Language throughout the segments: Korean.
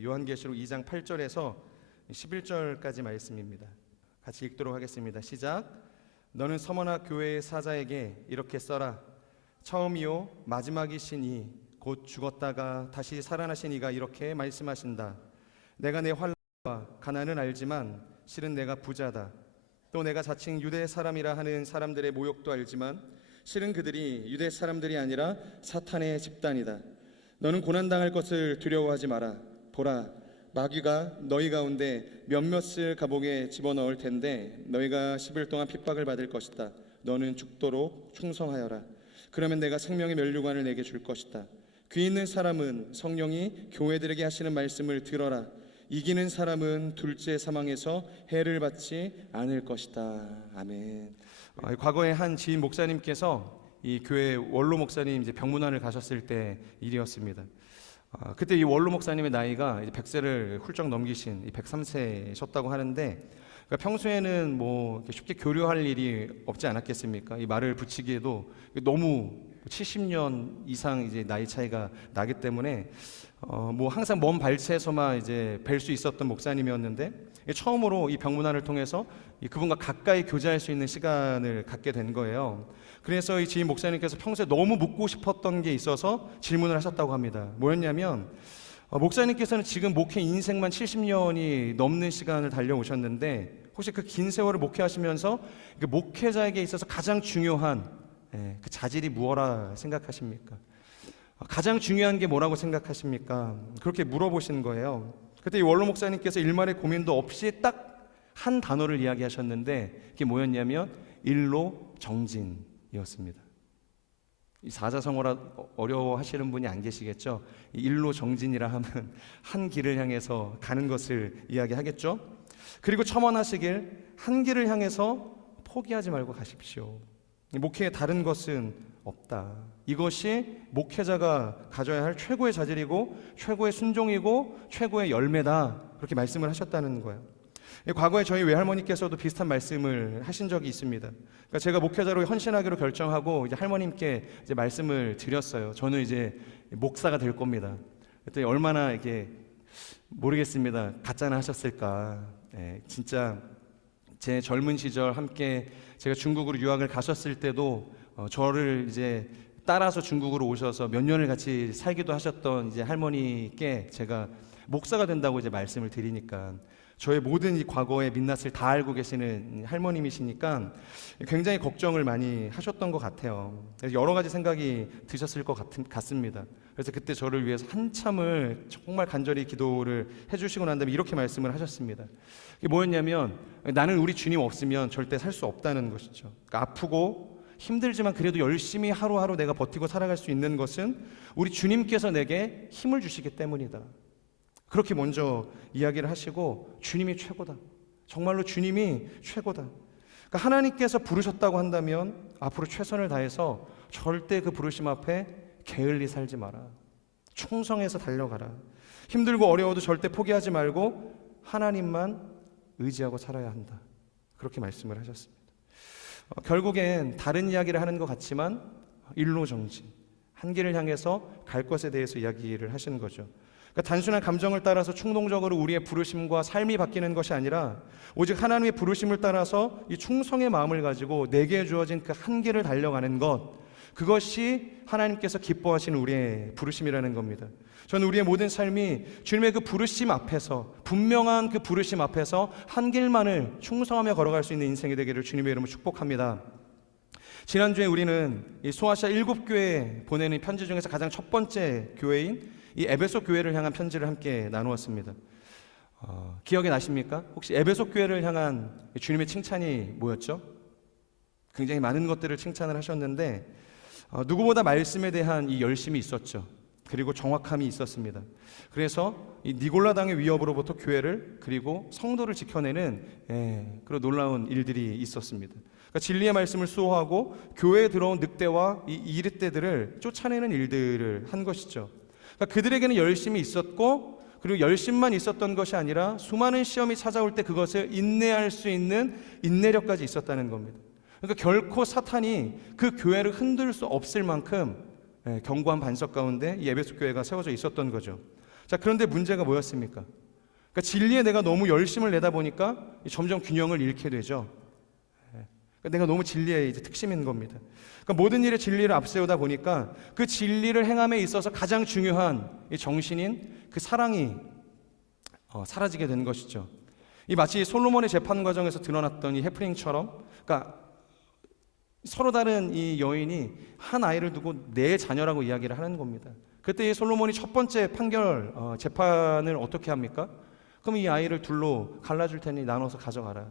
요한계시록 2장 8절에서 11절까지 말씀입니다. 같이 읽도록 하겠습니다. 시작. 너는 서머나 교회의 사자에게 이렇게 써라. 처음이요 마지막이신 이 곧 죽었다가 다시 살아나신 이가 이렇게 말씀하신다. 내가 내 환난과 가난은 알지만 실은 내가 부자다. 또 내가 자칭 유대 사람이라 하는 사람들의 모욕도 알지만 실은 그들이 유대 사람들이 아니라 사탄의 집단이다. 너는 고난당할 것을 두려워하지 마라. 보라, 마귀가 너희 가운데 몇몇을 감옥에 집어넣을 텐데 너희가 10일 동안 핍박을 받을 것이다. 너는 죽도록 충성하여라. 그러면 내가 생명의 면류관을 내게 줄 것이다. 귀 있는 사람은 성령이 교회들에게 하시는 말씀을 들어라. 이기는 사람은 둘째 사망에서 해를 받지 않을 것이다. 아멘. 과거에 한 지인 목사님께서 이 교회 원로 목사님 이제 병문안을 가셨을 때 일이었습니다. 그때 이 원로 목사님의 나이가 이제 100세를 훌쩍 넘기신 103세셨다고 하는데, 그러니까 평소에는 뭐 쉽게 교류할 일이 없지 않았겠습니까? 이 말을 붙이기에도 너무 70년 이상 이제 나이 차이가 나기 때문에 뭐 항상 먼 발치에서만 이제 뵐 수 있었던 목사님이었는데, 처음으로 이 병문안을 통해서 그분과 가까이 교제할 수 있는 시간을 갖게 된 거예요. 그래서 이 지인 목사님께서 평소에 너무 묻고 싶었던 게 있어서 질문을 하셨다고 합니다. 뭐였냐면, 목사님께서는 지금 목회 인생만 70년이 넘는 시간을 달려오셨는데 혹시 그 긴 세월을 목회하시면서 목회자에게 있어서 가장 중요한 그 자질이 무엇라 생각하십니까? 가장 중요한 게 뭐라고 생각하십니까? 그렇게 물어보신 거예요. 그때 이 원로 목사님께서 일말의 고민도 없이 딱 한 단어를 이야기하셨는데, 그게 뭐였냐면 일로정진이었습니다. 이 사자성어라 어려워하시는 분이 안 계시겠죠? 이 일로정진이라 하면 한 길을 향해서 가는 것을 이야기하겠죠? 그리고 첨언하시길, 한 길을 향해서 포기하지 말고 가십시오. 목회에 다른 것은 없다. 이것이 목회자가 가져야 할 최고의 자질이고 최고의 순종이고 최고의 열매다. 그렇게 말씀을 하셨다는 거예요. 과거에 저희 외할머니께서도 비슷한 말씀을 하신 적이 있습니다. 그러니까 제가 목회자로 헌신하기로 결정하고 이제 할머님께 이제 말씀을 드렸어요. 저는 이제 목사가 될 겁니다. 그랬더니 얼마나 이게 모르겠습니다. 가짜나 하셨을까. 진짜 제 젊은 시절 함께 제가 중국으로 유학을 가셨을 때도 저를 이제 따라서 중국으로 오셔서 몇 년을 같이 살기도 하셨던 이제 할머니께 제가 목사가 된다고 이제 말씀을 드리니까 저의 모든 이 과거의 민낯을 다 알고 계시는 할머님이시니까 굉장히 걱정을 많이 하셨던 것 같아요. 그래서 여러 가지 생각이 드셨을 것 같습니다. 그래서 그때 저를 위해서 한참을 정말 간절히 기도를 해주시고 난 다음에 이렇게 말씀을 하셨습니다. 이게 뭐였냐면, 나는 우리 주님 없으면 절대 살 수 없다는 것이죠. 그러니까 아프고 힘들지만 그래도 열심히 하루하루 내가 버티고 살아갈 수 있는 것은 우리 주님께서 내게 힘을 주시기 때문이다. 그렇게 먼저 이야기를 하시고, 주님이 최고다. 정말로 주님이 최고다. 그러니까 하나님께서 부르셨다고 한다면 앞으로 최선을 다해서 절대 그 부르심 앞에 게을리 살지 마라. 충성해서 달려가라. 힘들고 어려워도 절대 포기하지 말고 하나님만 의지하고 살아야 한다. 그렇게 말씀을 하셨습니다. 결국엔 다른 이야기를 하는 것 같지만 일로정진, 한 길을 향해서 갈 것에 대해서 이야기를 하시는 거죠. 그러니까 단순한 감정을 따라서 충동적으로 우리의 부르심과 삶이 바뀌는 것이 아니라 오직 하나님의 부르심을 따라서 이 충성의 마음을 가지고 내게 주어진 그 한 길을 달려가는 것, 그것이 하나님께서 기뻐하시는 우리의 부르심이라는 겁니다. 저는 우리의 모든 삶이 주님의 그 부르심 앞에서, 분명한 그 부르심 앞에서 한 길만을 충성하며 걸어갈 수 있는 인생이 되기를 주님의 이름으로 축복합니다. 지난주에 우리는 이 소아시아 7교회에 보내는 편지 중에서 가장 첫 번째 교회인 이 에베소 교회를 향한 편지를 함께 나누었습니다. 기억이 나십니까? 혹시 에베소 교회를 향한 주님의 칭찬이 뭐였죠? 굉장히 많은 것들을 칭찬을 하셨는데 누구보다 말씀에 대한 이 열심이 있었죠. 그리고 정확함이 있었습니다. 그래서 이 니골라당의 위협으로부터 교회를 그리고 성도를 지켜내는 그런 놀라운 일들이 있었습니다. 그러니까 진리의 말씀을 수호하고 교회에 들어온 늑대와 이 이릇대들을 쫓아내는 일들을 한 것이죠. 그러니까 그들에게는 열심이 있었고, 그리고 열심만 있었던 것이 아니라 수많은 시험이 찾아올 때 그것을 인내할 수 있는 인내력까지 있었다는 겁니다. 그러니까 결코 사탄이 그 교회를 흔들 수 없을 만큼 견고한 반석 가운데 이 에베소 교회가 세워져 있었던 거죠. 자, 그런데 문제가 뭐였습니까? 그러니까 진리에 내가 너무 열심을 내다 보니까 점점 균형을 잃게 되죠. 그러니까 내가 너무 진리에 이제 특심인 겁니다. 그러니까 모든 일에 진리를 앞세우다 보니까 그 진리를 행함에 있어서 가장 중요한 이 정신인 그 사랑이 사라지게 된 것이죠. 이 마치 솔로몬의 재판 과정에서 드러났던 이 해프닝처럼, 그러니까 서로 다른 이 여인이 한 아이를 두고 내 자녀라고 이야기를 하는 겁니다. 그때 이 솔로몬이 첫 번째 판결 재판을 어떻게 합니까? 그럼 이 아이를 둘로 갈라줄 테니 나눠서 가져가라.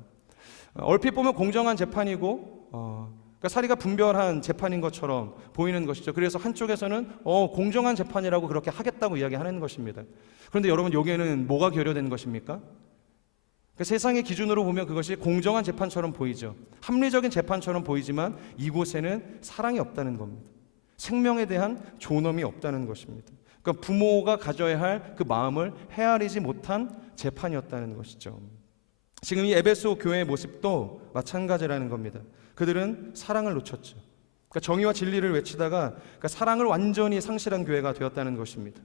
얼핏 보면 공정한 재판이고 그러니까 사리가 분별한 재판인 것처럼 보이는 것이죠. 그래서 한쪽에서는 공정한 재판이라고 그렇게 하겠다고 이야기하는 것입니다. 그런데 여러분, 여기에는 뭐가 결여된 것입니까? 그 세상의 기준으로 보면 그것이 공정한 재판처럼 보이죠. 합리적인 재판처럼 보이지만 이곳에는 사랑이 없다는 겁니다. 생명에 대한 존엄이 없다는 것입니다. 그러니까 부모가 가져야 할 그 마음을 헤아리지 못한 재판이었다는 것이죠. 지금 이 에베소 교회의 모습도 마찬가지라는 겁니다. 그들은 사랑을 놓쳤죠. 그러니까 정의와 진리를 외치다가 그러니까 사랑을 완전히 상실한 교회가 되었다는 것입니다.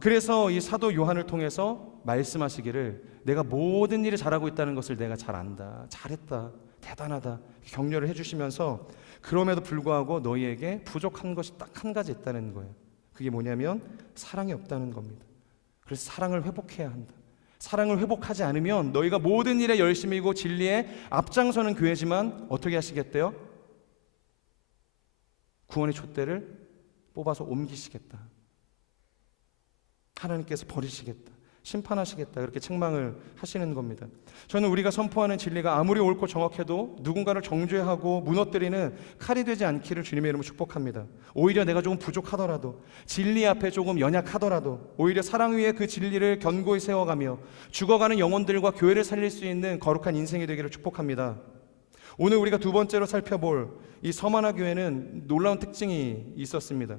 그래서 이 사도 요한을 통해서 말씀하시기를 내가 모든 일을 잘하고 있다는 것을 내가 잘 안다, 잘했다, 대단하다 격려를 해주시면서 그럼에도 불구하고 너희에게 부족한 것이 딱 한 가지 있다는 거예요. 그게 뭐냐면 사랑이 없다는 겁니다. 그래서 사랑을 회복해야 한다. 사랑을 회복하지 않으면 너희가 모든 일에 열심이고 진리에 앞장서는 교회지만 어떻게 하시겠대요? 구원의 촛대를 뽑아서 옮기시겠다. 하나님께서 버리시겠다. 심판하시겠다. 그렇게 책망을 하시는 겁니다. 저는 우리가 선포하는 진리가 아무리 옳고 정확해도 누군가를 정죄하고 무너뜨리는 칼이 되지 않기를 주님의 이름으로 축복합니다. 오히려 내가 조금 부족하더라도, 진리 앞에 조금 연약하더라도 오히려 사랑 위에 그 진리를 견고히 세워가며 죽어가는 영혼들과 교회를 살릴 수 있는 거룩한 인생이 되기를 축복합니다. 오늘 우리가 두 번째로 살펴볼 이 서만화 교회는 놀라운 특징이 있었습니다.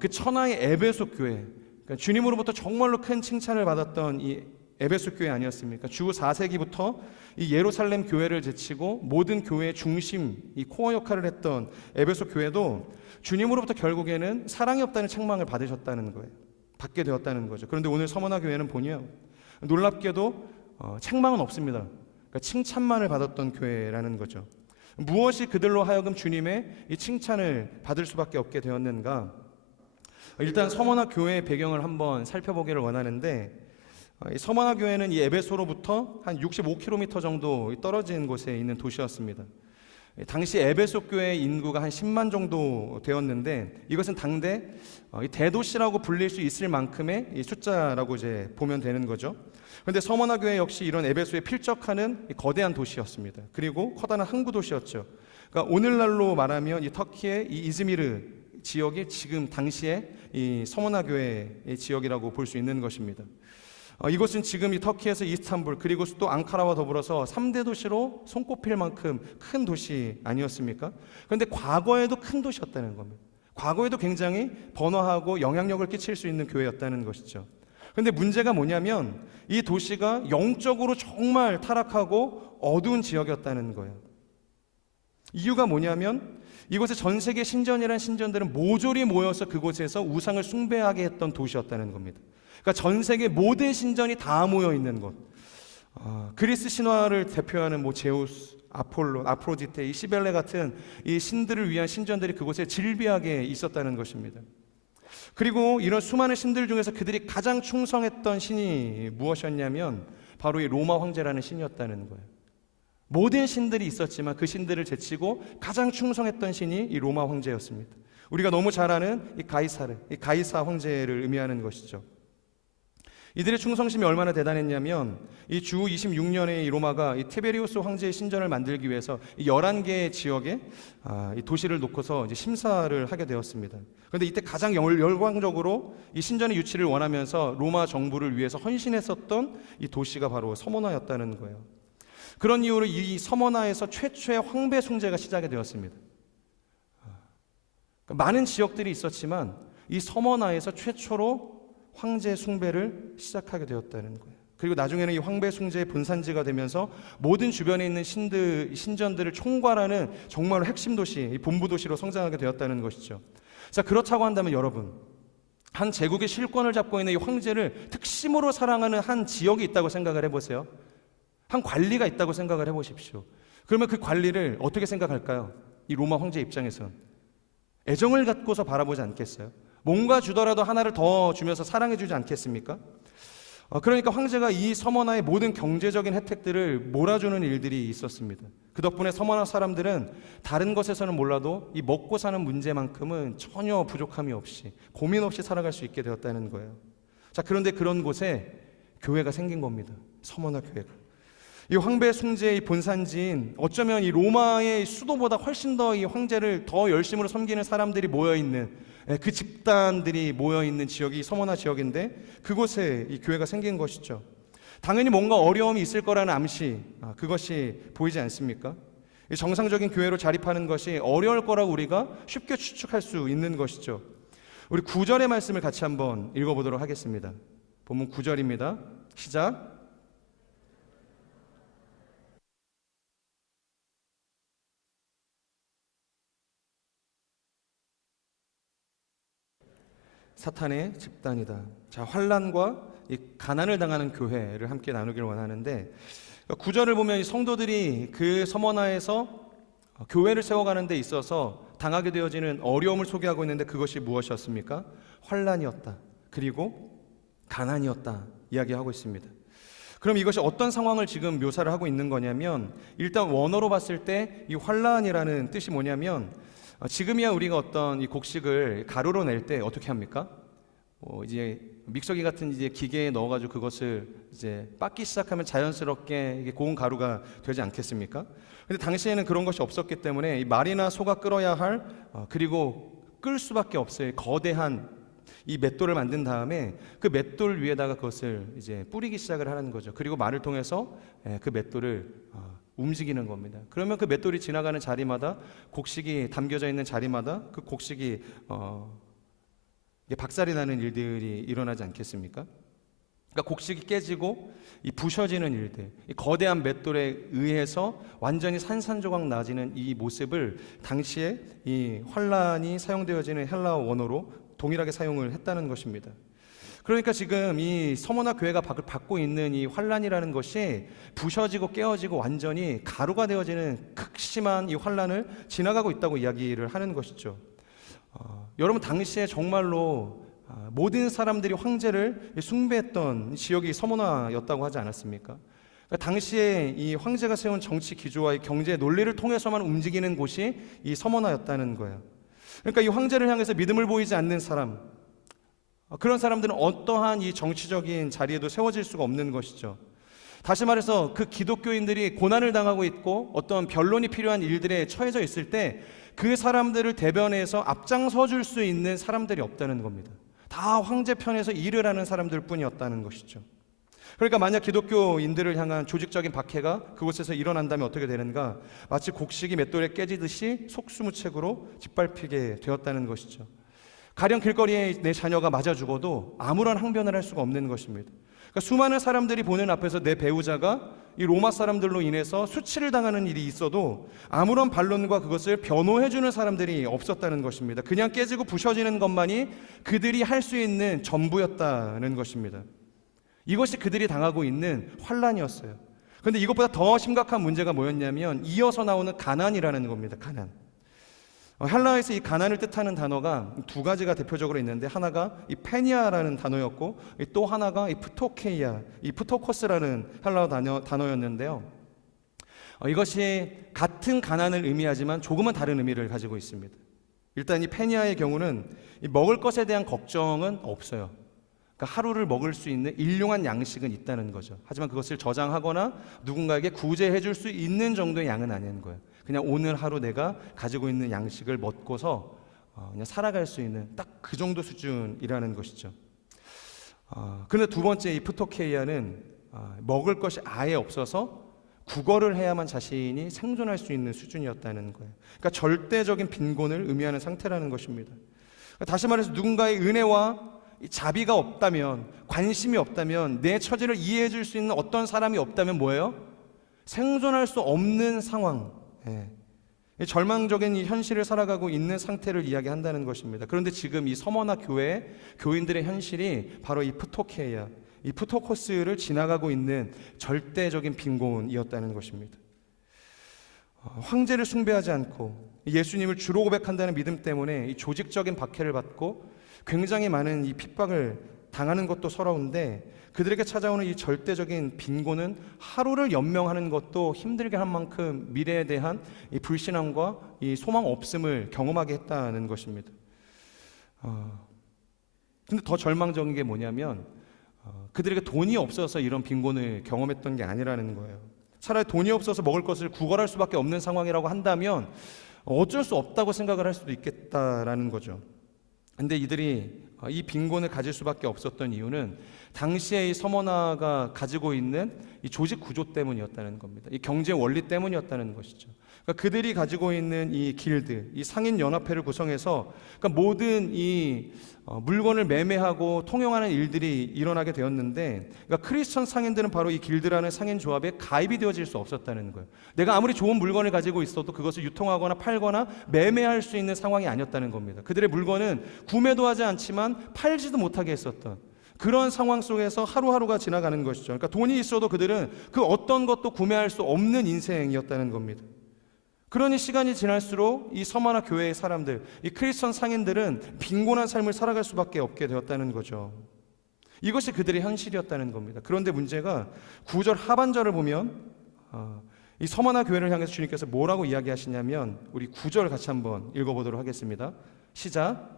그 천하의 에베소 교회, 그러니까 주님으로부터 정말로 큰 칭찬을 받았던 이 에베소 교회 아니었습니까? 주 4세기부터 이 예루살렘 교회를 제치고 모든 교회의 중심, 이 코어 역할을 했던 에베소 교회도 주님으로부터 결국에는 사랑이 없다는 책망을 받으셨다는 거예요. 받게 되었다는 거죠. 그런데 오늘 서만화 교회는 보니요, 놀랍게도 책망은 없습니다. 그러니까 칭찬만을 받았던 교회라는 거죠. 무엇이 그들로 하여금 주님의 이 칭찬을 받을 수밖에 없게 되었는가? 일단 서만화 교회의 배경을 한번 살펴보기를 원하는데, 서만화 교회는 이 에베소로부터 한 65km 정도 떨어진 곳에 있는 도시였습니다. 당시 에베소 교회의 인구가 한 10만 정도 되었는데 이것은 당대 대도시라고 불릴 수 있을 만큼의 이 숫자라고 이제 보면 되는 거죠. 그런데 서만화 교회 역시 이런 에베소에 필적하는 거대한 도시였습니다. 그리고 커다란 항구 도시였죠. 그러니까 오늘날로 말하면 이 터키의 이 이즈미르 지역이 지금 당시에 이 서만화 교회의 지역이라고 볼 수 있는 것입니다. 이곳은 지금 이 터키에서 이스탄불 그리고 또 앙카라와 더불어서 3대 도시로 손꼽힐 만큼 큰 도시 아니었습니까? 그런데 과거에도 큰 도시였다는 겁니다. 과거에도 굉장히 번화하고 영향력을 끼칠 수 있는 교회였다는 것이죠. 그런데 문제가 뭐냐면 이 도시가 영적으로 정말 타락하고 어두운 지역이었다는 거예요. 이유가 뭐냐면 이곳에 전 세계 신전이라는 신전들은 모조리 모여서 그곳에서 우상을 숭배하게 했던 도시였다는 겁니다. 그러니까 전 세계 모든 신전이 다 모여 있는 곳. 그리스 신화를 대표하는 뭐 제우스, 아폴로, 아프로디테, 이 시벨레 같은 이 신들을 위한 신전들이 그곳에 질비하게 있었다는 것입니다. 그리고 이런 수많은 신들 중에서 그들이 가장 충성했던 신이 무엇이었냐면 바로 이 로마 황제라는 신이었다는 거예요. 모든 신들이 있었지만 그 신들을 제치고 가장 충성했던 신이 이 로마 황제였습니다. 우리가 너무 잘 아는 이 가이사르, 이 가이사 황제를 의미하는 것이죠. 이들의 충성심이 얼마나 대단했냐면 이 주 26년에 이 로마가 이 티베리우스 황제의 신전을 만들기 위해서 이 11개의 지역에 이 도시를 놓고서 이제 심사를 하게 되었습니다. 그런데 이때 가장 열광적으로 이 신전의 유치를 원하면서 로마 정부를 위해서 헌신했었던 이 도시가 바로 서머나였다는 거예요. 그런 이유로 이 서머나에서 최초의 황배 숭배가 시작이 되었습니다. 많은 지역들이 있었지만 이 서머나에서 최초로 황제 숭배를 시작하게 되었다는 거예요. 그리고 나중에는 이 황배 숭배의 분산지가 되면서 모든 주변에 있는 신전들을 총괄하는 정말 핵심 도시, 이 본부 도시로 성장하게 되었다는 것이죠. 자, 그렇다고 한다면 여러분, 한 제국의 실권을 잡고 있는 이 황제를 특심으로 사랑하는 한 지역이 있다고 생각을 해보세요. 한 관리가 있다고 생각을 해보십시오. 그러면 그 관리를 어떻게 생각할까요? 이 로마 황제 입장에선 애정을 갖고서 바라보지 않겠어요? 뭔가 주더라도 하나를 더 주면서 사랑해주지 않겠습니까? 그러니까 황제가 이 서머나의 모든 경제적인 혜택들을 몰아주는 일들이 있었습니다. 그 덕분에 서머나 사람들은 다른 것에서는 몰라도 이 먹고 사는 문제만큼은 전혀 부족함이 없이 고민 없이 살아갈 수 있게 되었다는 거예요. 자, 그런데 그런 곳에 교회가 생긴 겁니다. 서머나 교회가. 이 황배 숭배의 본산지인 어쩌면 이 로마의 수도보다 훨씬 더 이 황제를 더 열심으로 섬기는 사람들이 모여있는 그 집단들이 모여있는 지역이 서머나 지역인데 그곳에 이 교회가 생긴 것이죠. 당연히 뭔가 어려움이 있을 거라는 암시 그것이 보이지 않습니까? 이 정상적인 교회로 자립하는 것이 어려울 거라고 우리가 쉽게 추측할 수 있는 것이죠. 우리 9절의 말씀을 같이 한번 읽어보도록 하겠습니다. 본문 9절입니다. 시작. 사탄의 집단이다. 자, 환난과 이 가난을 당하는 교회를 함께 나누길 원하는데, 구절을 보면 이 성도들이 그 서머나에서 교회를 세워가는 데 있어서 당하게 되어지는 어려움을 소개하고 있는데 그것이 무엇이었습니까? 환난이었다. 그리고 가난이었다. 이야기하고 있습니다. 그럼 이것이 어떤 상황을 지금 묘사를 하고 있는 거냐면, 일단 원어로 봤을 때 이 환난이라는 뜻이 뭐냐면, 지금이야 우리가 어떤 이 곡식을 가루로 낼 때 어떻게 합니까? 이제 믹서기 같은 이제 기계에 넣어가지고 그것을 이제 빻기 시작하면 자연스럽게 이게 고운 가루가 되지 않겠습니까? 근데 당시에는 그런 것이 없었기 때문에 이 말이나 소가 끓어야 할 그리고 끌 수밖에 없어요. 거대한 이 맷돌을 만든 다음에 그 맷돌 위에다가 그것을 이제 뿌리기 시작을 하는 거죠. 그리고 말을 통해서 그 맷돌을 움직이는 겁니다. 그러면 그 맷돌이 지나가는 자리마다 곡식이 담겨져 있는 자리마다 그 곡식이 박살이 나는 일들이 일어나지 않겠습니까? 그러니까 곡식이 깨지고 이 부셔지는 일들, 이 거대한 맷돌에 의해서 완전히 산산조각 나지는 이 모습을 당시에 이 환란이 사용되어지는 헬라어 원어로 동일하게 사용을 했다는 것입니다. 그러니까 지금 이 서머나 교회가 받고 있는 이 환란이라는 것이 부셔지고 깨어지고 완전히 가루가 되어지는 극심한 이 환란을 지나가고 있다고 이야기를 하는 것이죠. 여러분, 당시에 정말로 모든 사람들이 황제를 숭배했던 지역이 서머나였다고 하지 않았습니까? 그러니까 당시에 이 황제가 세운 정치 기조와 이 경제 논리를 통해서만 움직이는 곳이 이 서머나였다는 거예요. 그러니까 이 황제를 향해서 믿음을 보이지 않는 사람, 그런 사람들은 어떠한 이 정치적인 자리에도 세워질 수가 없는 것이죠. 다시 말해서 그 기독교인들이 고난을 당하고 있고 어떤 변론이 필요한 일들에 처해져 있을 때 그 사람들을 대변해서 앞장서 줄 수 있는 사람들이 없다는 겁니다. 다 황제 편에서 일을 하는 사람들 뿐이었다는 것이죠. 그러니까 만약 기독교인들을 향한 조직적인 박해가 그곳에서 일어난다면 어떻게 되는가? 마치 곡식이 맷돌에 깨지듯이 속수무책으로 짓밟히게 되었다는 것이죠. 가령 길거리에 내 자녀가 맞아 죽어도 아무런 항변을 할 수가 없는 것입니다. 그러니까 수많은 사람들이 보는 앞에서 내 배우자가 이 로마 사람들로 인해서 수치를 당하는 일이 있어도 아무런 반론과 그것을 변호해주는 사람들이 없었다는 것입니다. 그냥 깨지고 부셔지는 것만이 그들이 할 수 있는 전부였다는 것입니다. 이것이 그들이 당하고 있는 환란이었어요. 그런데 이것보다 더 심각한 문제가 뭐였냐면 이어서 나오는 가난이라는 겁니다. 가난. 헬라어에서 이 가난을 뜻하는 단어가 두 가지가 대표적으로 있는데, 하나가 이 페니아라는 단어였고 또 하나가 이 프토케이아, 이 프토코스라는 헬라어 단어였는데요. 이것이 같은 가난을 의미하지만 조금은 다른 의미를 가지고 있습니다. 일단 이 페니아의 경우는 이 먹을 것에 대한 걱정은 없어요. 그러니까 하루를 먹을 수 있는 일용한 양식은 있다는 거죠. 하지만 그것을 저장하거나 누군가에게 구제해 줄 수 있는 정도의 양은 아닌 거예요. 그냥 오늘 하루 내가 가지고 있는 양식을 먹고서 그냥 살아갈 수 있는 딱 그 정도 수준이라는 것이죠. 그런데 두 번째 이 프토케이아는 먹을 것이 아예 없어서 구걸을 해야만 자신이 생존할 수 있는 수준이었다는 거예요. 그러니까 절대적인 빈곤을 의미하는 상태라는 것입니다. 다시 말해서 누군가의 은혜와 자비가 없다면, 관심이 없다면, 내 처지를 이해해 줄 수 있는 어떤 사람이 없다면 뭐예요? 생존할 수 없는 상황. 이 절망적인 이 현실을 살아가고 있는 상태를 이야기한다는 것입니다. 그런데 지금 이 서머나 교회 교인들의 현실이 바로 이 푸토케이아, 이 푸토코스를 지나가고 있는 절대적인 빈곤이었다는 것입니다. 황제를 숭배하지 않고 예수님을 주로 고백한다는 믿음 때문에 이 조직적인 박해를 받고 굉장히 많은 이 핍박을 당하는 것도 서러운데, 그들에게 찾아오는 이 절대적인 빈곤은 하루를 연명하는 것도 힘들게 한 만큼 미래에 대한 이 불신앙과 이 소망 없음을 경험하게 했다는 것입니다. 근데 더 절망적인 게 뭐냐면 그들에게 돈이 없어서 이런 빈곤을 경험했던 게 아니라는 거예요. 차라리 돈이 없어서 먹을 것을 구걸할 수밖에 없는 상황이라고 한다면 어쩔 수 없다고 생각을 할 수도 있겠다라는 거죠. 근데 이들이 이 빈곤을 가질 수밖에 없었던 이유는 당시에 이 서머나가 가지고 있는 이 조직 구조 때문이었다는 겁니다. 이 경제 원리 때문이었다는 것이죠. 그러니까 그들이 가지고 있는 이 길드, 이 상인 연합회를 구성해서 그러니까 모든 이 물건을 매매하고 통용하는 일들이 일어나게 되었는데, 그러니까 크리스천 상인들은 바로 이 길드라는 상인 조합에 가입이 되어질 수 없었다는 거예요. 내가 아무리 좋은 물건을 가지고 있어도 그것을 유통하거나 팔거나 매매할 수 있는 상황이 아니었다는 겁니다. 그들의 물건은 구매도 하지 않지만 팔지도 못하게 했었던 그런 상황 속에서 하루하루가 지나가는 것이죠. 그러니까 돈이 있어도 그들은 그 어떤 것도 구매할 수 없는 인생이었다는 겁니다. 그러니 시간이 지날수록 이 서머나 교회의 사람들, 이 크리스천 상인들은 빈곤한 삶을 살아갈 수밖에 없게 되었다는 거죠. 이것이 그들의 현실이었다는 겁니다. 그런데 문제가 9절 하반절을 보면 이 서머나 교회를 향해서 주님께서 뭐라고 이야기하시냐면, 우리 9절 같이 한번 읽어보도록 하겠습니다. 시작.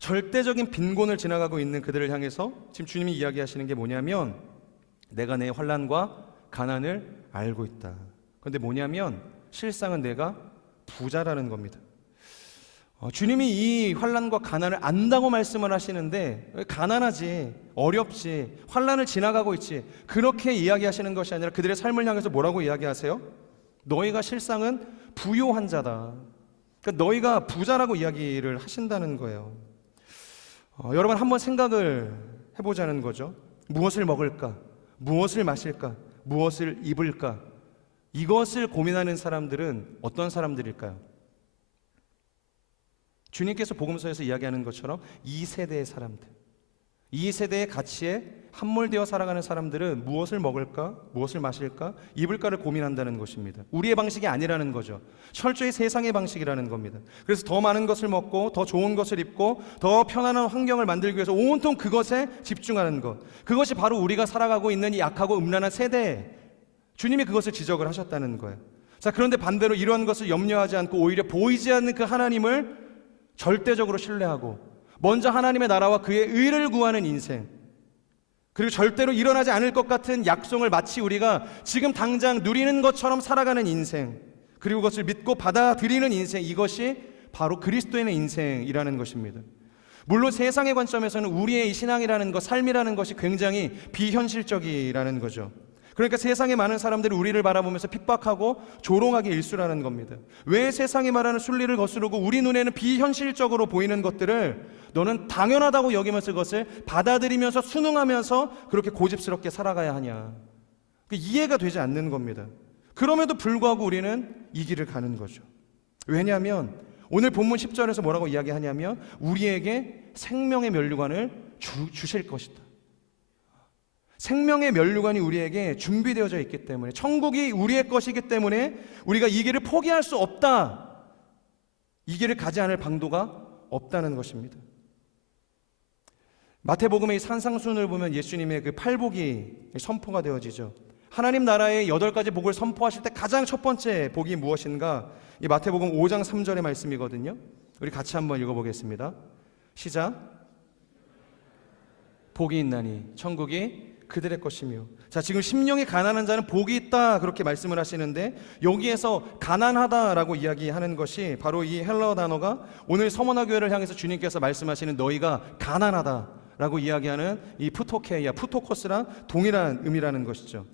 절대적인 빈곤을 지나가고 있는 그들을 향해서 지금 주님이 이야기하시는 게 뭐냐면, 내가 내 환난과 가난을 알고 있다. 그런데 뭐냐면 실상은 내가 부자라는 겁니다. 주님이 이 환난과 가난을 안다고 말씀을 하시는데, 가난하지, 어렵지, 환난을 지나가고 있지, 그렇게 이야기하시는 것이 아니라 그들의 삶을 향해서 뭐라고 이야기하세요? 너희가 실상은 부요한 자다. 그러니까 너희가 부자라고 이야기를 하신다는 거예요. 여러분 한번 생각을 해보자는 거죠. 무엇을 먹을까? 무엇을 마실까? 무엇을 입을까? 이것을 고민하는 사람들은 어떤 사람들일까요? 주님께서 복음서에서 이야기하는 것처럼 이 세대의 사람들, 이 세대의 가치에 함몰되어 살아가는 사람들은 무엇을 먹을까? 무엇을 마실까? 입을까를 고민한다는 것입니다. 우리의 방식이 아니라는 거죠. 철저히 세상의 방식이라는 겁니다. 그래서 더 많은 것을 먹고 더 좋은 것을 입고 더 편안한 환경을 만들기 위해서 온통 그것에 집중하는 것, 그것이 바로 우리가 살아가고 있는 이 악하고 음란한 세대, 주님이 그것을 지적을 하셨다는 거예요. 자, 그런데 반대로 이러한 것을 염려하지 않고 오히려 보이지 않는 그 하나님을 절대적으로 신뢰하고 먼저 하나님의 나라와 그의 의를 구하는 인생, 그리고 절대로 일어나지 않을 것 같은 약속을 마치 우리가 지금 당장 누리는 것처럼 살아가는 인생, 그리고 그것을 믿고 받아들이는 인생, 이것이 바로 그리스도인의 인생이라는 것입니다. 물론 세상의 관점에서는 우리의 이 신앙이라는 것, 삶이라는 것이 굉장히 비현실적이라는 거죠. 그러니까 세상의 많은 사람들이 우리를 바라보면서 핍박하고 조롱하기 일쑤라는 겁니다. 왜 세상이 말하는 순리를 거스르고 우리 눈에는 비현실적으로 보이는 것들을 너는 당연하다고 여기면서 그것을 받아들이면서 순응하면서 그렇게 고집스럽게 살아가야 하냐? 이해가 되지 않는 겁니다. 그럼에도 불구하고 우리는 이 길을 가는 거죠. 왜냐하면 오늘 본문 10절에서 뭐라고 이야기하냐면 우리에게 생명의 면류관을 주실 것이다. 생명의 면류관이 우리에게 준비되어져 있기 때문에, 천국이 우리의 것이기 때문에 우리가 이 길을 포기할 수 없다. 이 길을 가지 않을 방도가 없다는 것입니다. 마태복음의 산상순을 보면 예수님의 그 팔복이 선포가 되어지죠. 하나님 나라의 8가지 복을 선포하실 때 가장 첫 번째 복이 무엇인가? 이 마태복음 5장 3절의 말씀이거든요. 우리 같이 한번 읽어보겠습니다. 시작. 복이 있나니 천국이 그들의 것이며. 자, 지금 심령이 가난한 자는 복이 있다 그렇게 말씀을 하시는데, 여기에서 가난하다라고 이야기하는 것이 바로 이 헬라어 단어가 오늘 서머나 교회를 향해서 주님께서 말씀하시는 너희가 가난하다라고 이야기하는 이 푸토케이아, 푸토코스랑 동일한 의미라는 것이죠.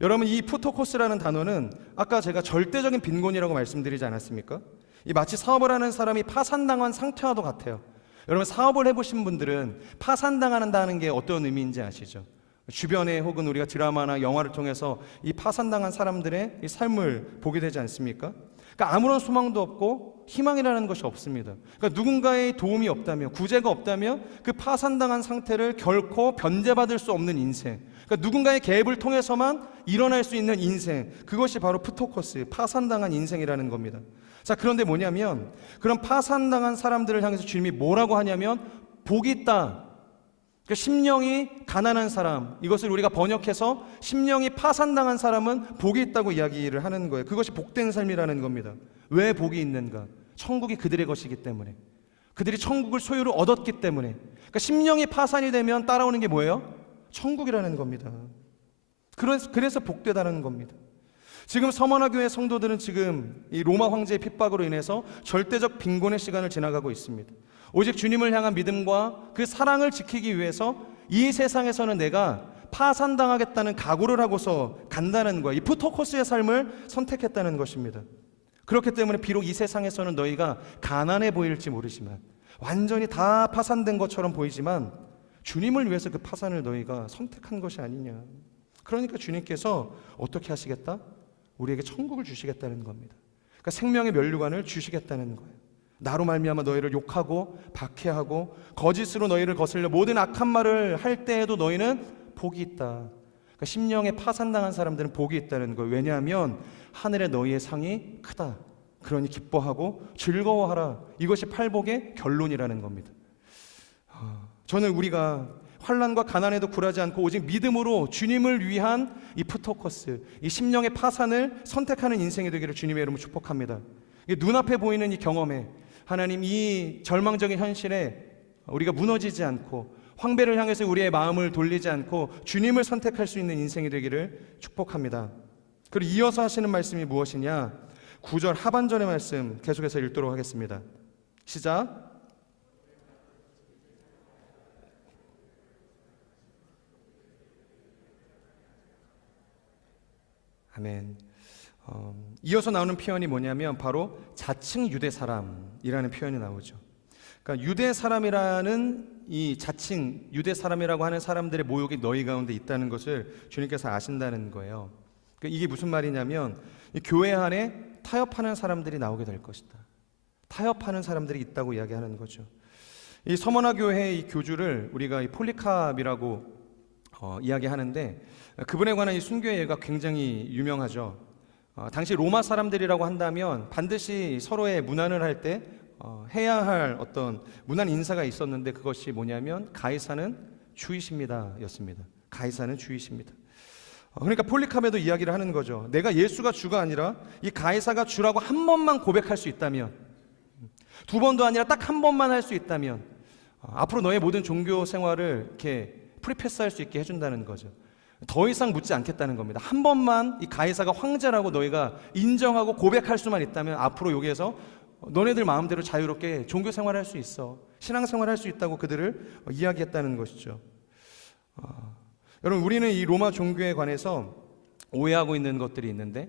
여러분, 이 푸토코스라는 단어는 아까 제가 절대적인 빈곤이라고 말씀드리지 않았습니까? 이 마치 사업을 하는 사람이 파산당한 상태와도 같아요. 여러분, 사업을 해보신 분들은 파산당한다는 게 어떤 의미인지 아시죠? 주변에 혹은 우리가 드라마나 영화를 통해서 이 파산당한 사람들의 이 삶을 보게 되지 않습니까? 그러니까 아무런 소망도 없고 희망이라는 것이 없습니다. 그러니까 누군가의 도움이 없다면, 구제가 없다면 그 파산당한 상태를 결코 변제받을 수 없는 인생, 그러니까 누군가의 개입을 통해서만 일어날 수 있는 인생, 그것이 바로 프토코스, 파산당한 인생이라는 겁니다. 자, 그런데 뭐냐면 그런 파산당한 사람들을 향해서 주님이 뭐라고 하냐면 복이 있다. 그러니까 심령이 가난한 사람, 이것을 우리가 번역해서 심령이 파산당한 사람은 복이 있다고 이야기를 하는 거예요. 그것이 복된 삶이라는 겁니다. 왜 복이 있는가? 천국이 그들의 것이기 때문에, 그들이 천국을 소유로 얻었기 때문에. 그러니까 심령이 파산이 되면 따라오는 게 뭐예요? 천국이라는 겁니다. 그래서 복되다는 겁니다. 지금 서머나 교회 성도들은 지금 이 로마 황제의 핍박으로 인해서 절대적 빈곤의 시간을 지나가고 있습니다. 오직 주님을 향한 믿음과 그 사랑을 지키기 위해서 이 세상에서는 내가 파산당하겠다는 각오를 하고서 간다는 거예요. 이 프토코스의 삶을 선택했다는 것입니다. 그렇기 때문에 비록 이 세상에서는 너희가 가난해 보일지 모르지만, 완전히 다 파산된 것처럼 보이지만 주님을 위해서 그 파산을 너희가 선택한 것이 아니냐. 그러니까 주님께서 어떻게 하시겠다? 우리에게 천국을 주시겠다는 겁니다. 그러니까 생명의 면류관을 주시겠다는 거예요. 나로 말미암아 너희를 욕하고 박해하고 거짓으로 너희를 거슬려 모든 악한 말을 할 때에도 너희는 복이 있다. 그러니까 심령에 파산당한 사람들은 복이 있다는 거예요. 왜냐하면 하늘에 너희의 상이 크다. 그러니 기뻐하고 즐거워하라. 이것이 팔복의 결론이라는 겁니다. 저는 우리가 환난과 가난에도 굴하지 않고 오직 믿음으로 주님을 위한 이 프토코스, 이 심령의 파산을 선택하는 인생이 되기를 주님의 이름으로 축복합니다. 눈앞에 보이는 이 경험에 하나님, 이 절망적인 현실에 우리가 무너지지 않고 황배를 향해서 우리의 마음을 돌리지 않고 주님을 선택할 수 있는 인생이 되기를 축복합니다. 그리고 이어서 하시는 말씀이 무엇이냐? 9절 하반절의 말씀 계속해서 읽도록 하겠습니다. 시작. 아멘. 이어서 나오는 표현이 뭐냐면 바로 자칭 유대 사람이라는 표현이 나오죠. 그러니까 유대 사람이라는 이 자칭 유대 사람이라고 하는 사람들의 모욕이 너희 가운데 있다는 것을 주님께서 아신다는 거예요. 그러니까 이게 무슨 말이냐면 이 교회 안에 타협하는 사람들이 나오게 될 것이다. 타협하는 사람들이 있다고 이야기하는 거죠. 이 서머나 교회의 이 교주를 우리가 이 폴리캅이라고 이야기하는데, 그분에 관한 이 순교의 예가 굉장히 유명하죠. 당시 로마 사람들이라고 한다면 반드시 서로의 문안을 할 때 해야 할 어떤 문안 인사가 있었는데, 그것이 뭐냐면 가이사는 주이십니다 였습니다. 가이사는 주이십니다. 그러니까 폴리캅에도 이야기를 하는 거죠. 내가 예수가 주가 아니라 이 가이사가 주라고 한 번만 고백할 수 있다면, 두 번도 아니라 딱 한 번만 할 수 있다면 앞으로 너의 모든 종교 생활을 이렇게 프리패스할 수 있게 해준다는 거죠. 더 이상 묻지 않겠다는 겁니다. 한 번만 이 가이사가 황제라고 너희가 인정하고 고백할 수만 있다면 앞으로 여기에서 너네들 마음대로 자유롭게 종교 생활할 수 있어, 신앙 생활할 수 있다고 그들을 이야기했다는 것이죠. 여러분, 우리는 이 로마 종교에 관해서 오해하고 있는 것들이 있는데,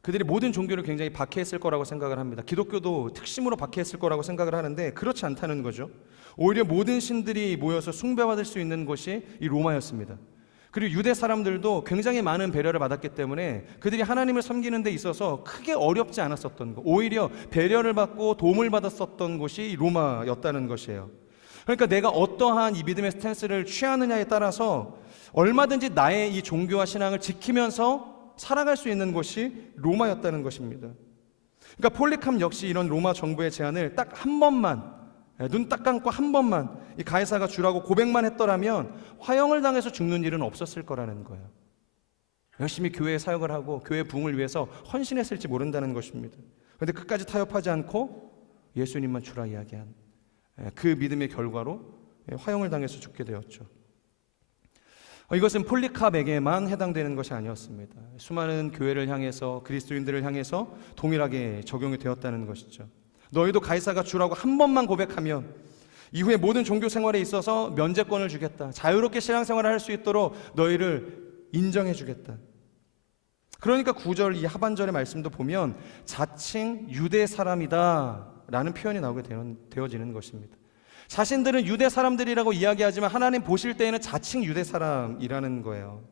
그들이 모든 종교를 굉장히 박해했을 거라고 생각을 합니다. 기독교도 특심으로 박해했을 거라고 생각을 하는데 그렇지 않다는 거죠. 오히려 모든 신들이 모여서 숭배받을 수 있는 곳이 이 로마였습니다. 그리고 유대 사람들도 굉장히 많은 배려를 받았기 때문에 그들이 하나님을 섬기는 데 있어서 크게 어렵지 않았었던 것, 오히려 배려를 받고 도움을 받았었던 곳이 로마였다는 것이에요. 그러니까 내가 어떠한 이 믿음의 스탠스를 취하느냐에 따라서 얼마든지 나의 이 종교와 신앙을 지키면서 살아갈 수 있는 곳이 로마였다는 것입니다. 그러니까 폴리캅 역시 이런 로마 정부의 제안을 딱 한 번만, 눈 딱 감고 한 번만 이 가이사가 주라고 고백만 했더라면 화형을 당해서 죽는 일은 없었을 거라는 거예요. 열심히 교회에 사역을 하고 교회 부흥을 위해서 헌신했을지 모른다는 것입니다. 그런데 끝까지 타협하지 않고 예수님만 주라 이야기한 그 믿음의 결과로 화형을 당해서 죽게 되었죠. 이것은 폴리캅에게만 해당되는 것이 아니었습니다. 수많은 교회를 향해서, 그리스도인들을 향해서 동일하게 적용이 되었다는 것이죠. 너희도 가이사가 주라고 한 번만 고백하면 이후에 모든 종교 생활에 있어서 면제권을 주겠다. 자유롭게 신앙생활을 할 수 있도록 너희를 인정해 주겠다. 그러니까 9절 이 하반절의 말씀도 보면 자칭 유대 사람이다 라는 표현이 나오게 되어지는 것입니다. 자신들은 유대 사람들이라고 이야기하지만 하나님 보실 때에는 자칭 유대 사람이라는 거예요.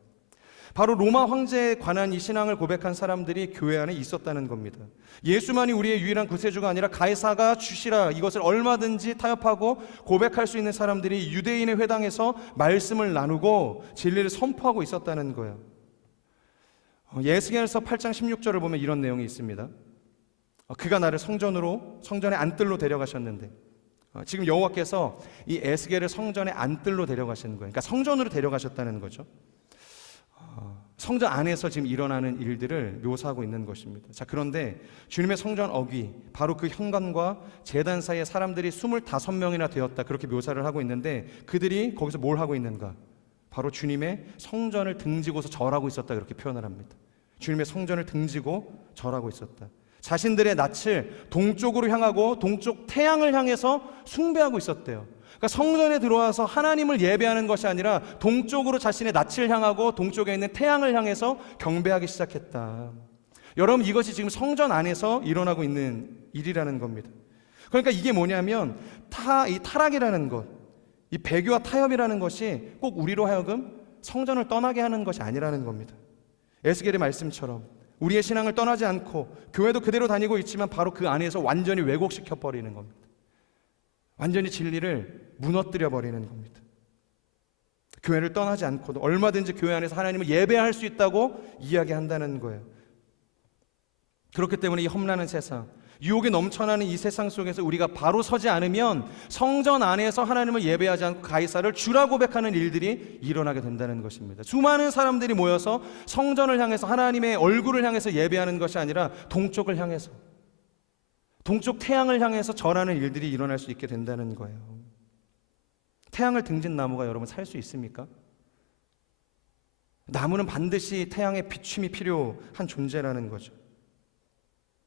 바로 로마 황제에 관한 이 신앙을 고백한 사람들이 교회 안에 있었다는 겁니다. 예수만이 우리의 유일한 구세주가 아니라 가이사가 주시라, 이것을 얼마든지 타협하고 고백할 수 있는 사람들이 유대인의 회당에서 말씀을 나누고 진리를 선포하고 있었다는 거예요. 예스겔서 8장 16절을 보면 이런 내용이 있습니다. 그가 나를 성전의 안뜰로 데려가셨는데, 지금 여호와께서 이 에스겔을 성전의 안뜰로 데려가시는 거예요. 그러니까 성전으로 데려가셨다는 거죠. 성전 안에서 지금 일어나는 일들을 묘사하고 있는 것입니다. 자, 그런데 주님의 성전 어귀, 바로 그 현관과 제단 사이에 사람들이 25명이나 되었다, 그렇게 묘사를 하고 있는데, 그들이 거기서 뭘 하고 있는가? 바로 주님의 성전을 등지고서 절하고 있었다, 그렇게 표현을 합니다. 주님의 성전을 등지고 절하고 있었다. 자신들의 낯을 동쪽으로 향하고 동쪽 태양을 향해서 숭배하고 있었대요. 그러니까 성전에 들어와서 하나님을 예배하는 것이 아니라 동쪽으로 자신의 낯을 향하고 동쪽에 있는 태양을 향해서 경배하기 시작했다. 여러분, 이것이 지금 성전 안에서 일어나고 있는 일이라는 겁니다. 그러니까 이게 뭐냐면 이 타락이라는 것, 이 배교와 타협이라는 것이 꼭 우리로 하여금 성전을 떠나게 하는 것이 아니라는 겁니다. 에스겔의 말씀처럼 우리의 신앙을 떠나지 않고 교회도 그대로 다니고 있지만 바로 그 안에서 완전히 왜곡시켜 버리는 겁니다. 완전히 진리를 무너뜨려 버리는 겁니다. 교회를 떠나지 않고도 얼마든지 교회 안에서 하나님을 예배할 수 있다고 이야기한다는 거예요. 그렇기 때문에 이 험난한 세상, 유혹이 넘쳐나는 이 세상 속에서 우리가 바로 서지 않으면 성전 안에서 하나님을 예배하지 않고 가이사를 주라 고백하는 일들이 일어나게 된다는 것입니다. 수많은 사람들이 모여서 성전을 향해서 하나님의 얼굴을 향해서 예배하는 것이 아니라 동쪽을 향해서, 동쪽 태양을 향해서 절하는 일들이 일어날 수 있게 된다는 거예요. 태양을 등진 나무가 여러분 살 수 있습니까? 나무는 반드시 태양의 비춤이 필요한 존재라는 거죠.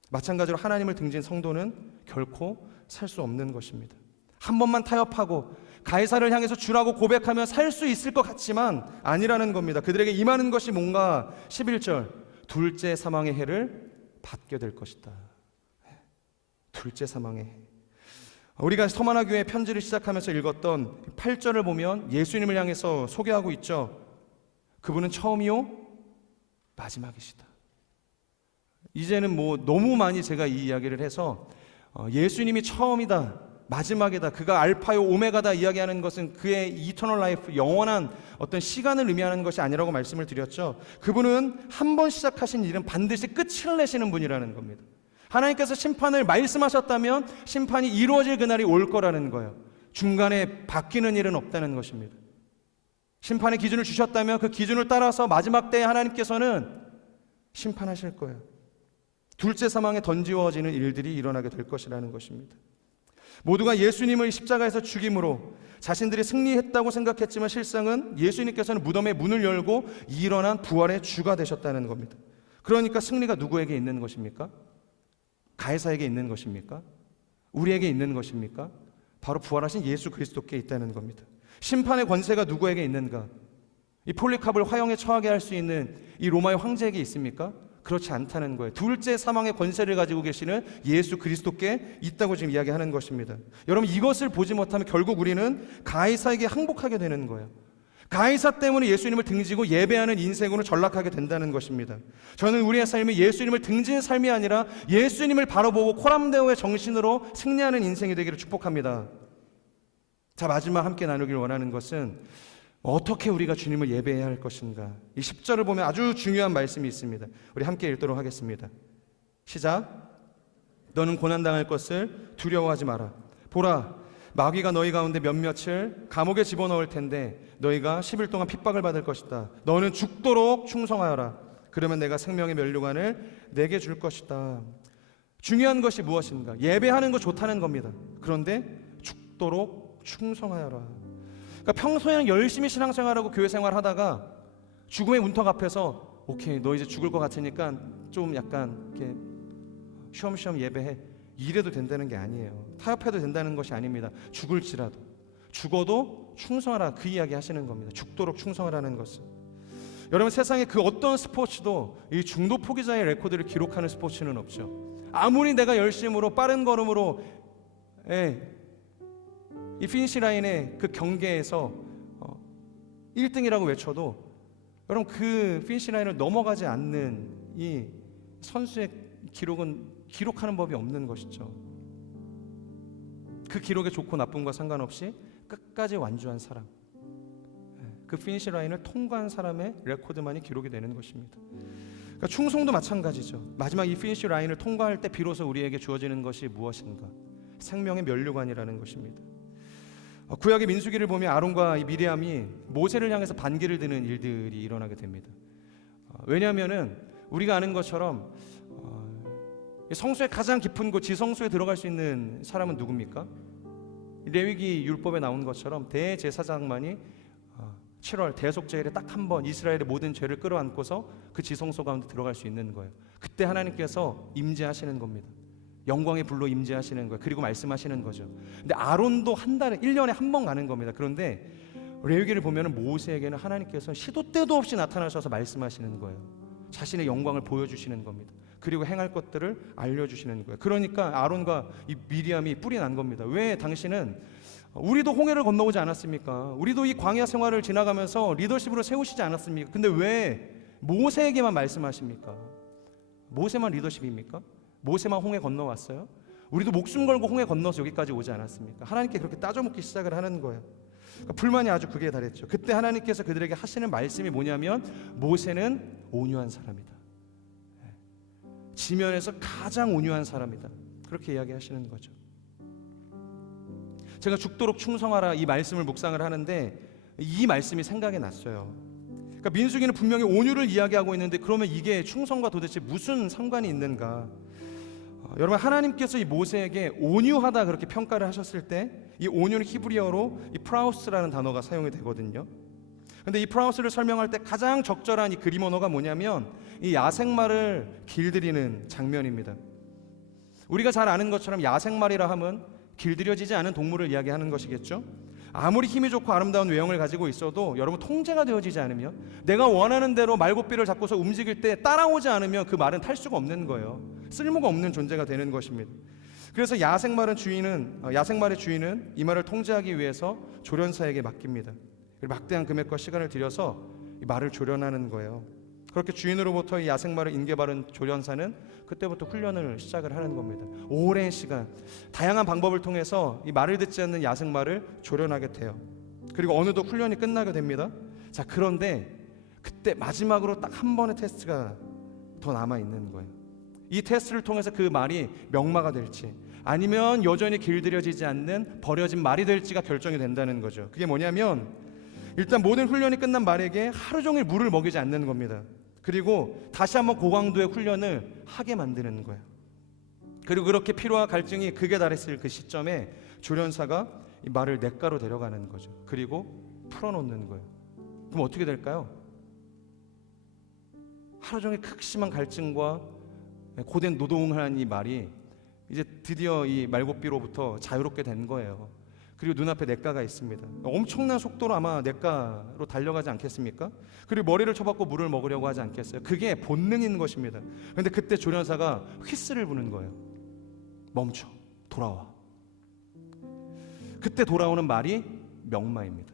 마찬가지로 하나님을 등진 성도는 결코 살 수 없는 것입니다. 한 번만 타협하고 가이사를 향해서 주라고 고백하면 살 수 있을 것 같지만 아니라는 겁니다. 그들에게 임하는 것이 뭔가 11절, 둘째 사망의 해를 받게 될 것이다. 둘째 사망의 해. 우리가 서만화 교회 편지를 시작하면서 읽었던 8절을 보면 예수님을 향해서 소개하고 있죠. 그분은 처음이요 마지막이시다. 이제는 너무 많이 제가 이 이야기를 해서 예수님이 처음이다, 마지막이다, 그가 알파요 오메가다 이야기하는 것은 그의 이터널 라이프, 영원한 어떤 시간을 의미하는 것이 아니라고 말씀을 드렸죠. 그분은 한 번 시작하신 일은 반드시 끝을 내시는 분이라는 겁니다. 하나님께서 심판을 말씀하셨다면 심판이 이루어질 그날이 올 거라는 거예요. 중간에 바뀌는 일은 없다는 것입니다. 심판의 기준을 주셨다면 그 기준을 따라서 마지막 때에 하나님께서는 심판하실 거예요. 둘째 사망에 던지워지는 일들이 일어나게 될 것이라는 것입니다. 모두가 예수님을 십자가에서 죽임으로 자신들이 승리했다고 생각했지만 실상은 예수님께서는 무덤의 문을 열고 일어난 부활의 주가 되셨다는 겁니다. 그러니까 승리가 누구에게 있는 것입니까? 가이사에게 있는 것입니까? 우리에게 있는 것입니까? 바로 부활하신 예수 그리스도께 있다는 겁니다. 심판의 권세가 누구에게 있는가? 이 폴리캅을 화형에 처하게 할 수 있는 이 로마의 황제에게 있습니까? 그렇지 않다는 거예요. 둘째 사망의 권세를 가지고 계시는 예수 그리스도께 있다고 지금 이야기하는 것입니다. 여러분, 이것을 보지 못하면 결국 우리는 가이사에게 항복하게 되는 거예요. 가이사 때문에 예수님을 등지고 예배하는 인생으로 전락하게 된다는 것입니다. 저는 우리의 삶이 예수님을 등지는 삶이 아니라 예수님을 바라보고 코람데오의 정신으로 승리하는 인생이 되기를 축복합니다. 자, 마지막 함께 나누길 원하는 것은 어떻게 우리가 주님을 예배해야 할 것인가. 이 10절을 보면 아주 중요한 말씀이 있습니다. 우리 함께 읽도록 하겠습니다. 시작. 너는 고난당할 것을 두려워하지 마라. 보라, 마귀가 너희 가운데 몇몇을 감옥에 집어넣을 텐데 너희가 10일 동안 핍박을 받을 것이다. 너는 죽도록 충성하여라. 그러면 내가 생명의 면류관을 내게 줄 것이다. 중요한 것이 무엇인가? 예배하는 거 좋다는 겁니다. 그런데 죽도록 충성하여라. 그러니까 평소에는 열심히 신앙생활하고 교회생활 하다가 죽음의 문턱 앞에서 오케이, 너 이제 죽을 것 같으니까 좀 약간 이렇게 쉬엄쉬엄 예배해, 이래도 된다는 게 아니에요. 타협해도 된다는 것이 아닙니다. 죽을지라도, 죽어도 충성하라, 그 이야기 하시는 겁니다. 죽도록 충성하라는 것은. 여러분, 세상에 그 어떤 스포츠도 이 중도 포기자의 레코드를 기록하는 스포츠는 없죠. 아무리 내가 열심으로 빠른 걸음으로 이 피니시 라인의 그 경계에서 1등이라고 외쳐도 여러분 그 피니시 라인을 넘어가지 않는 이 선수의 기록은 기록하는 법이 없는 것이죠. 그 기록의 좋고 나쁨과 상관없이 끝까지 완주한 사람, 그 피니시 라인을 통과한 사람의 레코드만이 기록이 되는 것입니다. 그러니까 충성도 마찬가지죠. 마지막 이 피니시 라인을 통과할 때 비로소 우리에게 주어지는 것이 무엇인가? 생명의 면류관이라는 것입니다. 구약의 민수기를 보면 아론과 이 미리암이 모세를 향해서 반기를 드는 일들이 일어나게 됩니다. 왜냐하면은 우리가 아는 것처럼 성소의 가장 깊은 곳 지성소에 들어갈 수 있는 사람은 누굽니까? 레위기 율법에 나온 것처럼 대제사장만이 7월 대속제일에 딱 한 번 이스라엘의 모든 죄를 끌어안고서 그 지성소 가운데 들어갈 수 있는 거예요. 그때 하나님께서 임재하시는 겁니다. 영광의 불로 임재하시는 거예요. 그리고 말씀하시는 거죠. 근데 아론도 한 달에 1년에 한 번 가는 겁니다. 그런데 레위기를 보면 모세에게는 하나님께서 시도 때도 없이 나타나셔서 말씀하시는 거예요. 자신의 영광을 보여주시는 겁니다. 그리고 행할 것들을 알려주시는 거예요. 그러니까 아론과 이 미리암이 뿔이 난 겁니다. 왜? 당신은 우리도 홍해를 건너오지 않았습니까? 우리도 이 광야 생활을 지나가면서 리더십으로 세우시지 않았습니까? 근데 왜 모세에게만 말씀하십니까? 모세만 리더십입니까? 모세만 홍해 건너왔어요? 우리도 목숨 걸고 홍해 건너서 여기까지 오지 않았습니까? 하나님께 그렇게 따져묻기 시작을 하는 거예요. 그러니까 불만이 아주 극에 달했죠. 그때 하나님께서 그들에게 하시는 말씀이 뭐냐면 모세는 온유한 사람이다. 지면에서 가장 온유한 사람이다. 그렇게 이야기하시는 거죠. 제가 죽도록 충성하라 이 말씀을 묵상을 하는데 이 말씀이 생각이 났어요. 그러니까 민수기는 분명히 온유를 이야기하고 있는데 그러면 이게 충성과 도대체 무슨 상관이 있는가? 여러분 하나님께서 이 모세에게 온유하다 그렇게 평가를 하셨을 때 이 온유는 히브리어로 이 프라우스라는 단어가 사용이 되거든요. 근데 이 프라우스를 설명할 때 가장 적절한 이 그림 언어가 뭐냐면 이 야생마를 길들이는 장면입니다. 우리가 잘 아는 것처럼 야생마리라 하면 길들여지지 않은 동물을 이야기하는 것이겠죠. 아무리 힘이 좋고 아름다운 외형을 가지고 있어도 여러분 통제가 되어지지 않으면 내가 원하는 대로 말고삐를 잡고서 움직일 때 따라오지 않으면 그 말은 탈 수가 없는 거예요. 쓸모가 없는 존재가 되는 것입니다. 그래서 야생말의 주인은 이 말을 통제하기 위해서 조련사에게 맡깁니다. 막대한 금액과 시간을 들여서 이 말을 조련하는 거예요. 그렇게 주인으로부터 이 야생말을 인계받은 조련사는 그때부터 훈련을 시작을 하는 겁니다. 오랜 시간 다양한 방법을 통해서 이 말을 듣지 않는 야생말을 조련하게 돼요. 그리고 어느덧 훈련이 끝나게 됩니다. 자, 그런데 그때 마지막으로 딱 한 번의 테스트가 더 남아 있는 거예요. 이 테스트를 통해서 그 말이 명마가 될지 아니면 여전히 길들여지지 않는 버려진 말이 될지가 결정이 된다는 거죠. 그게 뭐냐면 일단 모든 훈련이 끝난 말에게 하루 종일 물을 먹이지 않는 겁니다. 그리고 다시 한번 고강도의 훈련을 하게 만드는 거예요. 그리고 그렇게 피로와 갈증이 극에 달했을 그 시점에 조련사가 이 말을 냇가로 데려가는 거죠. 그리고 풀어놓는 거예요. 그럼 어떻게 될까요? 하루 종일 극심한 갈증과 고된 노동을 한 이 말이 이제 드디어 이 말고삐로부터 자유롭게 된 거예요. 그리고 눈앞에 냇가가 있습니다. 엄청난 속도로 아마 냇가로 달려가지 않겠습니까? 그리고 머리를 쳐박고 물을 먹으려고 하지 않겠어요? 그게 본능인 것입니다. 그런데 그때 조련사가 휘스를 부는 거예요. 멈춰, 돌아와. 그때 돌아오는 말이 명마입니다.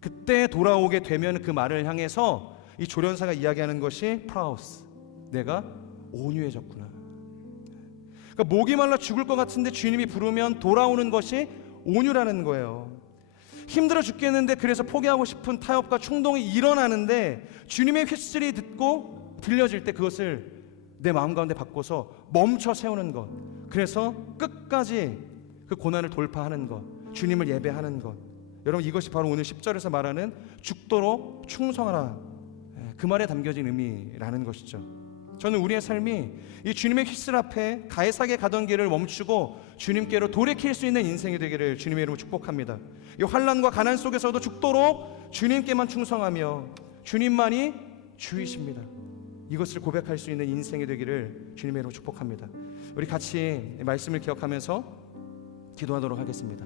그때 돌아오게 되면 그 말을 향해서 이 조련사가 이야기하는 것이 프라우스, 내가 온유해졌구나. 그러니까 목이 말라 죽을 것 같은데 주님이 부르면 돌아오는 것이 온유라는 거예요. 힘들어 죽겠는데 그래서 포기하고 싶은 타협과 충동이 일어나는데 주님의 휘슬이 듣고 들려질 때 그것을 내 마음 가운데 바꿔서 멈춰 세우는 것, 그래서 끝까지 그 고난을 돌파하는 것, 주님을 예배하는 것. 여러분 이것이 바로 오늘 10절에서 말하는 죽도록 충성하라, 그 말에 담겨진 의미라는 것이죠. 저는 우리의 삶이 이 주님의 휘슬 앞에 가해사게 가던 길을 멈추고 주님께로 돌이킬 수 있는 인생이 되기를 주님의 이름으로 축복합니다. 이 환난과 가난 속에서도 죽도록 주님께만 충성하며 주님만이 주이십니다. 이것을 고백할 수 있는 인생이 되기를 주님의 이름으로 축복합니다. 우리 같이 말씀을 기억하면서 기도하도록 하겠습니다.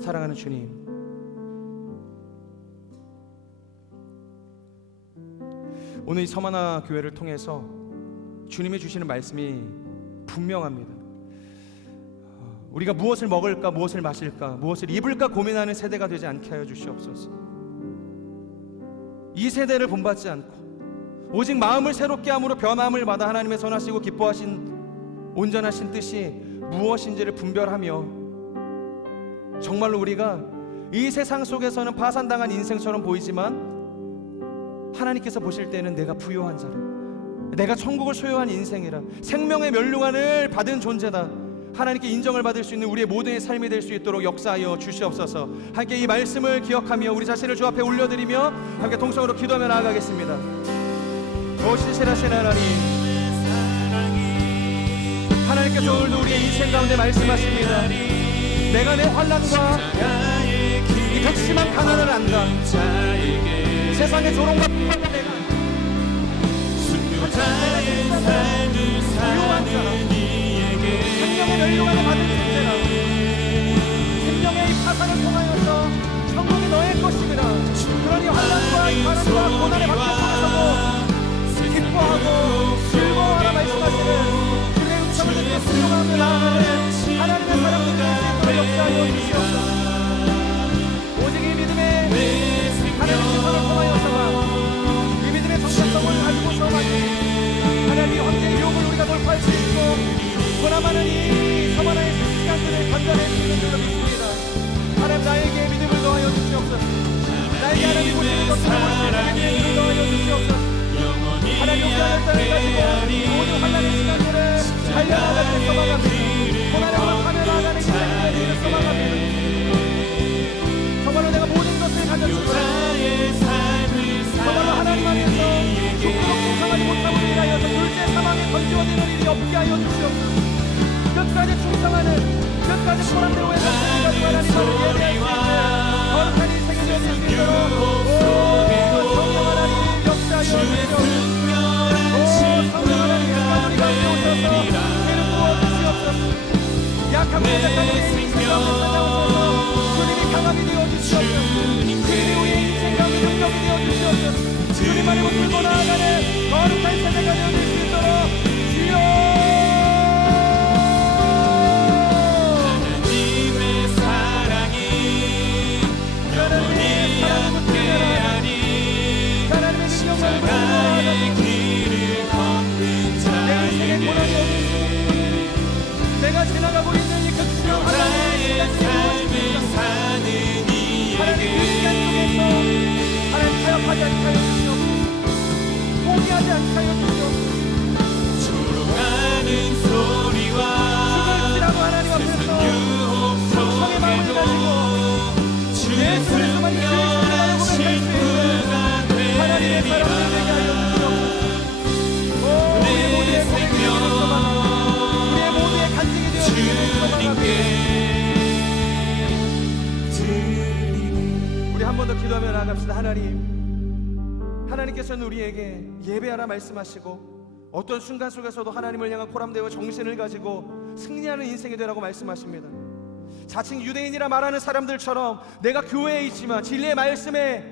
사랑하는 주님, 오늘 이 서만화 교회를 통해서 주님이 주시는 말씀이 분명합니다. 우리가 무엇을 먹을까, 무엇을 마실까, 무엇을 입을까 고민하는 세대가 되지 않게 하여 주시옵소서. 이 세대를 본받지 않고 오직 마음을 새롭게 함으로 변함을 받아 하나님의 선하시고 기뻐하신 온전하신 뜻이 무엇인지를 분별하며 정말로 우리가 이 세상 속에서는 파산당한 인생처럼 보이지만 하나님께서 보실 때는 내가 부요한 자라, 내가 천국을 소유한 인생이라, 생명의 면류관을 받은 존재다, 하나님께 인정을 받을 수 있는 우리의 모든의 삶이 될 수 있도록 역사하여 주시옵소서. 함께 이 말씀을 기억하며 우리 자신을 주 앞에 올려드리며 함께 동성으로 기도하며 나아가겠습니다. 오 신실하신 하나님, 하나님께서 오늘도 우리의 인생 가운데 말씀하십니다. 내가 내 환난과 이 극심한 가난을 안다. 세상의 조롱과 비판과 내가 부요한 자라, 생명의 멸류관을 받은 존재라, 생명의 이 파산을 통하여서 천국이 너의 것이니라. 그러니 환난과 이 가난과 고난의 박해 속에서도 기뻐하고 즐거워하라 말씀하시는 주의 음성을 듣고 순종하며 나아가는 하나님의 사람들이 될 수 있도록 역사하여 주시옵소서. 오직 이 믿음의 하나님의 시선을 통하여서만, 이 믿음의 정체성을 가지고서만 하나님의 황제의 유혹을 우리가 돌파할 수 있고 고난하는 이 서만의 시간들을 견뎌낼 수 있는 줄로 믿습니다. 하나님, 나에게 믿음을 더하여 주시옵소서. 나에게 하나님 보시는 것을 보시는 믿음을 더하여 주시옵소서. 하나님 용서하는 땅을 가지고 모든 환난의 시간들을 달려나가는 소망합니다. 고난으로 가며 나가는 시간들을 소망합니다. 정말로 내가 모든 것을 가졌지만 정말로 하나님 앞에서 죽도록 충성하지 못함을 인하여서 둘째 사망에 던지어지는 일이 없게 하여 주시옵소서. 끝까지 충성하는, 끝까지 보람대로 해서 하나님 앞에 예배할 수 있는 거룩한 인생이 되실 수 있도록 성령 하나님 역사하여 주시옵소서. 성령 하나님 우리 가운데 오셔서 죄를 부어주시옵소서. 약한 고백하는 우리의 인생 가운데 찾아오셔서 주님이 강함이 되어주시옵소서. 주님이 우리의 인생 가운데 능력이 되어주시옵소서. 주님만을 붙들고 나아가는 거룩한 세대가 되어줄 수 있도록 주여 내가 지나가고 있는 이 극심한 하나님의 하나님 그 시간 속에서 하나님 타협하지 않게 하여 주시옵소서. 포기하지 않게 하여 주시옵소서. 조롱하는 소리와 죽을지라도 하나님 앞에서 충성의 마음을 가지고 예수 그리스도만 주의 신이라고 고백할 수 있는 하나님의 사람들 되게 하여 주시옵소서. 우리의 모두의 고백이 되기를 소망합니다. 우리의 모두의 간증이 되어주기를 소망합니다. 우리 한 번 더 기도하며 나아갑시다. 하나님께서는 우리에게 예배하라 말씀하시고 어떤 순간 속에서도 하나님을 향한 코람되어 정신을 가지고 승리하는 인생이 되라고 말씀하십니다. 자칭 유대인이라 말하는 사람들처럼 내가 교회에 있지만 진리의 말씀에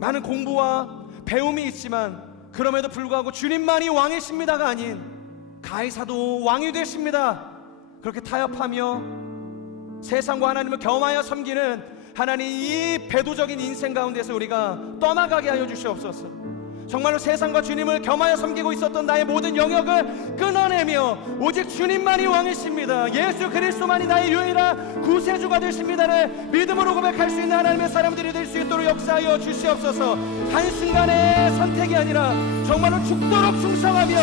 많은 공부와 배움이 있지만 그럼에도 불구하고 주님만이 왕이십니다가 아닌 가이사도 왕이 되십니다. 그렇게 타협하며 세상과 하나님을 겸하여 섬기는 하나님 이 배도적인 인생 가운데서 우리가 떠나가게 하여 주시옵소서. 정말로 세상과 주님을 겸하여 섬기고 있었던 나의 모든 영역을 끊어내며 오직 주님만이 왕이십니다. 예수 그리스도만이 나의 유일한 구세주가 되십니다를 믿음으로 고백할 수 있는 하나님의 사람들이 될 수 있도록 역사하여 주시옵소서. 한순간의 선택이 아니라 정말로 죽도록 충성하며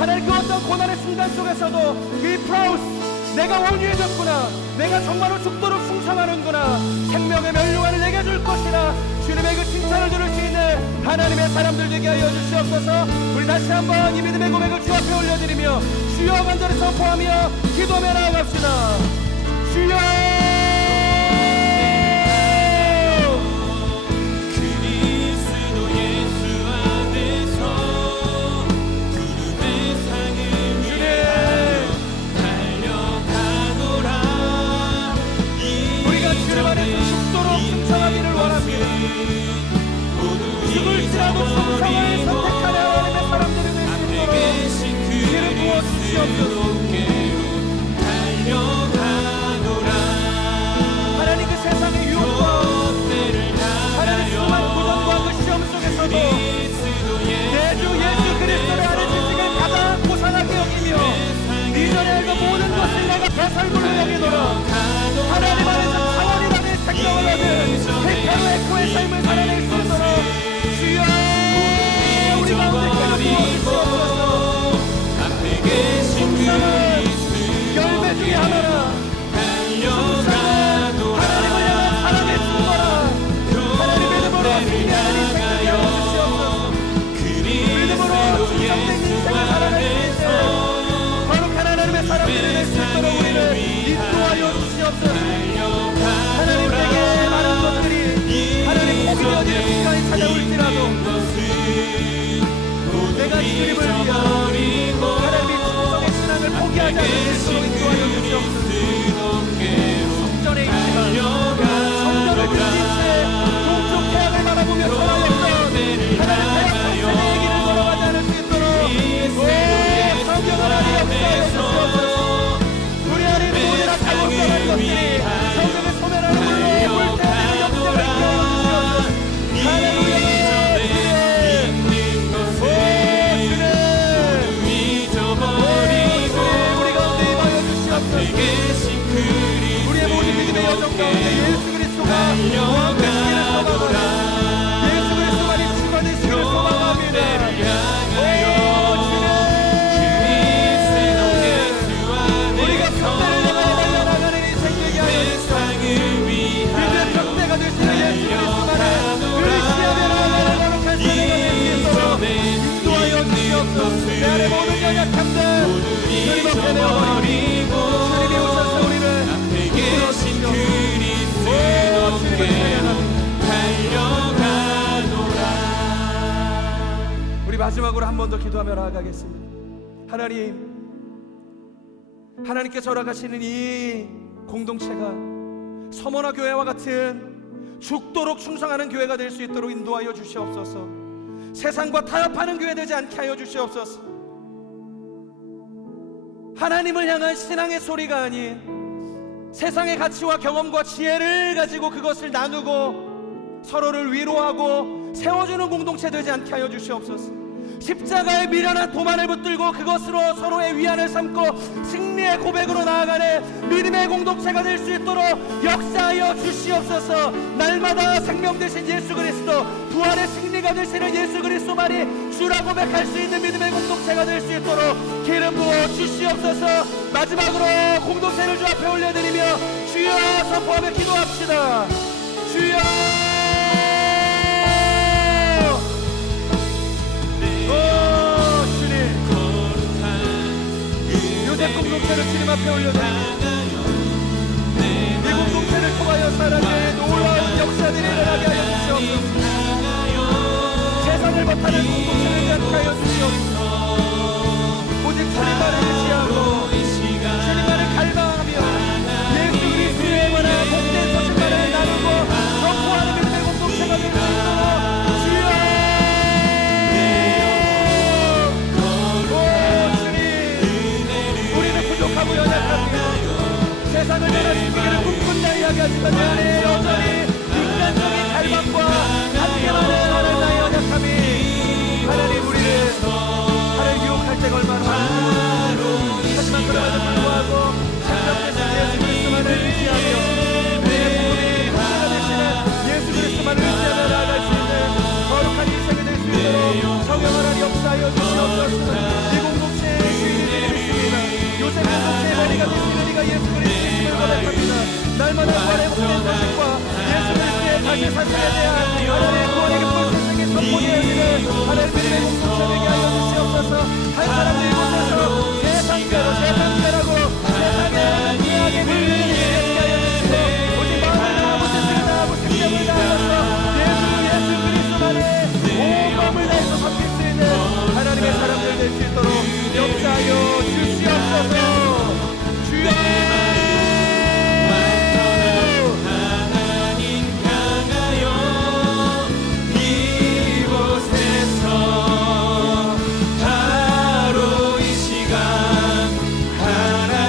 하나님 그 어떤 고난의 순간 속에서도 이 프라우스 내가 원유해졌구나, 내가 정말로 죽도록 충성하는구나, 생명의 멸류관을 내게 줄 것이라 주님의 그 칭찬을 들을 수 있는 하나님의 사람들 되게 하여 주시옵소서. 우리 다시 한번 이 믿음의 고백을 주 앞에 올려드리며 주여 간절히 선포하며 기도하며 나아갑시다. 주여 죽을지라도 성성을 선택하는 하나님의 사람들이 될 수 있도록 기름 부어주시옵소서. 주시옵소서. 하나님에게 많은 것들이 하나님 복이 되어지는 시간이 찾아올지라도 내가 주님을 위하여 하나님의 충성의 신앙을 포기하지 않을 수 있도록 인도하여 주시옵소서. 성전에 있지만 성전을 그친 채 동쪽 태양을 바라보며 전하였던 하나님 태양 선생의 길을 걸어가지 않을 수 있도록 성경을 하리 역사하여 주시옵소서. 우리 안에 모든 악하고 썩은 것들이 성경의 소멸하는 물로 불태우는 역사를 인도하여 주시옵소서. 할렐루야. 우리의 모든 믿음의 여정 가운데 예수 그리스도가 완벽하기를 소망하노라. 예수 그리스도만이 주가 되시기를 소망합니다. 우리가 평대를 향하여 달려나가는 인생 되게 하여 주시옵소서. 믿음의 평대가 되시는 예수 그리스도만을 의지하며 나아가는 거룩한 삶이 될 수 있도록 인도하여 주시옵소서. 내 안의 모든 연약함들 주님 앞에 내어버리고 주님이 오셔서 우리를 우리 마지막으로 한 번 더 기도하며 나아가겠습니다. 하나님께서 허락하시는 이 공동체가 서머나 교회와 같은 죽도록 충성하는 교회가 될 수 있도록 인도하여 주시옵소서. 세상과 타협하는 교회 되지 않게 하여 주시옵소서. 하나님을 향한 신앙의 소리가 아닌 세상의 가치와 경험과 지혜를 가지고 그것을 나누고 서로를 위로하고 세워주는 공동체 되지 않게 하여 주시옵소서. 십자가의 미련한 도만을 붙들고 그것으로 서로의 위안을 삼고 승리의 고백으로 나아가는 믿음의 공동체가 될 수 있도록 역사하여 주시옵소서. 날마다 생명 되신 예수 그리스도, 부활의 승리가 되시는 예수 그리스도만이 주라 고백할 수 있는 믿음의 공동체가 될 수 있도록 기름 부어 주시옵소서. 마지막으로 공동체를 주 앞에 올려드리며 주여 선포하며 기도합시다. 주여 요셉 공동체를 주님 앞에 올려드립니다. 이 공동체를 통하여 사랑의 놀라운 역사들이 일어나게 하여 주시옵소서. 세상을 못하는 공동체를 되게 하여 주시옵소서. 오직 주님만을 의지하고 주님만을 갈망하며 예수 그리스도의 관한 복된 소식만을 나누고 선포하는 믿음의 공동체가 될 수 있도록 주여 부족하고 연약합니다. 세상을 변화시키기를 꿈꾼다 이야기하지만 내 안에 여전히 인간적인 갈망과 함께만은 하는 나의 연약함이 하나님 우리를 유혹할 때가 얼마나 많은지 하지만 그럼에도 불구하고 참전되신 예수 그리스도만을 의지하며 우리의 모든 문제가 되시는 예수 그리스도만을 의지하며 나아갈 수 있는 거룩한 인생이 될 수 있도록 성령 하나님 역사하여 주시옵소서. 이 공동체의 주인이 되겠습니다. 요새 공동체의 머리가 되시는 이가 예수 그리스도를 고백합니다. 날마다 부활의 복된 소식과 예수 그리스도의 다시 사실에 대한 하나님의 구원의 기쁨 세상에 선포되어지는 하나님의 믿음의 공동체 되게 하여 주시옵소서. 한 사람도 이곳에서 세상대라고 세상의 죄악의 물들을 되게 하여 주시고 오직 마음을 다하고 뜻을 다하고 생명을 다하여서 예수 그리스도만의 온 마음을 다해서 섬길 수 있는 하나님의 사람들 될 수 있도록 역사하여 주시옵소서. 주여 바로 이 시간 하나님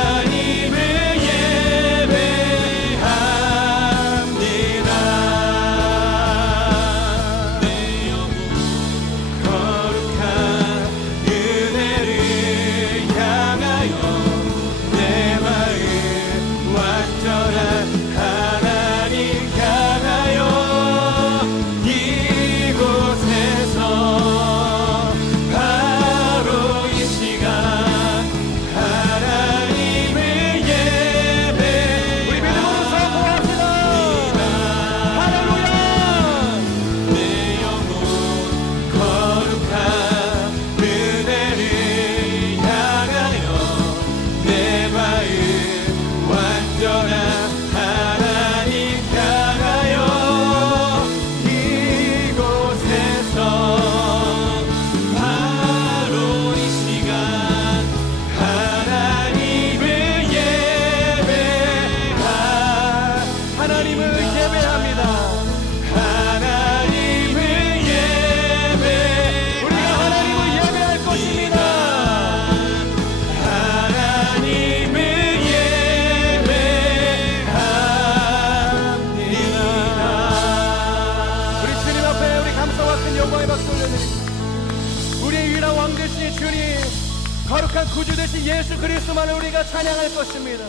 예수 그리스도만을 우리가 찬양할 것입니다.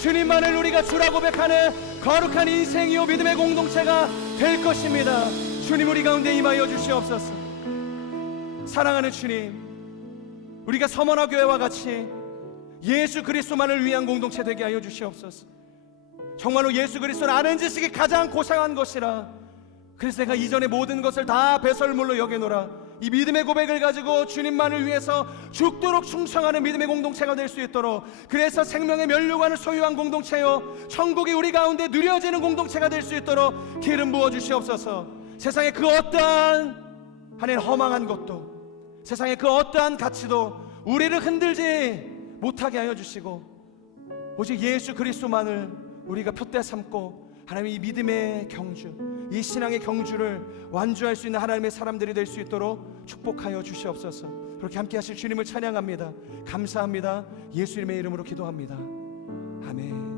주님만을 우리가 주라 고백하는 거룩한 인생이요 믿음의 공동체가 될 것입니다. 주님 우리 가운데 임하여 주시옵소서. 사랑하는 주님, 우리가 서머나 교회와 같이 예수 그리스도만을 위한 공동체 되게 하여 주시옵소서. 정말로 예수 그리스도를 아는 지식이 가장 고상한 것이라, 그래서 내가 이전의 모든 것을 다 배설물로 여겨노라. 이 믿음의 고백을 가지고 주님만을 위해서 죽도록 충성하는 믿음의 공동체가 될 수 있도록, 그래서 생명의 면류관을 소유한 공동체요 천국이 우리 가운데 누려지는 공동체가 될 수 있도록 기름 부어 주시옵소서. 세상의 그 어떠한 하나님 허망한 것도, 세상의 그 어떠한 가치도 우리를 흔들지 못하게 하여 주시고, 오직 예수 그리스도만을 우리가 표대 삼고 하나님 이 믿음의 경주, 이 신앙의 경주를 완주할 수 있는 하나님의 사람들이 될 수 있도록 축복하여 주시옵소서. 그렇게 함께 하실 주님을 찬양합니다. 감사합니다. 예수님의 이름으로 기도합니다. 아멘.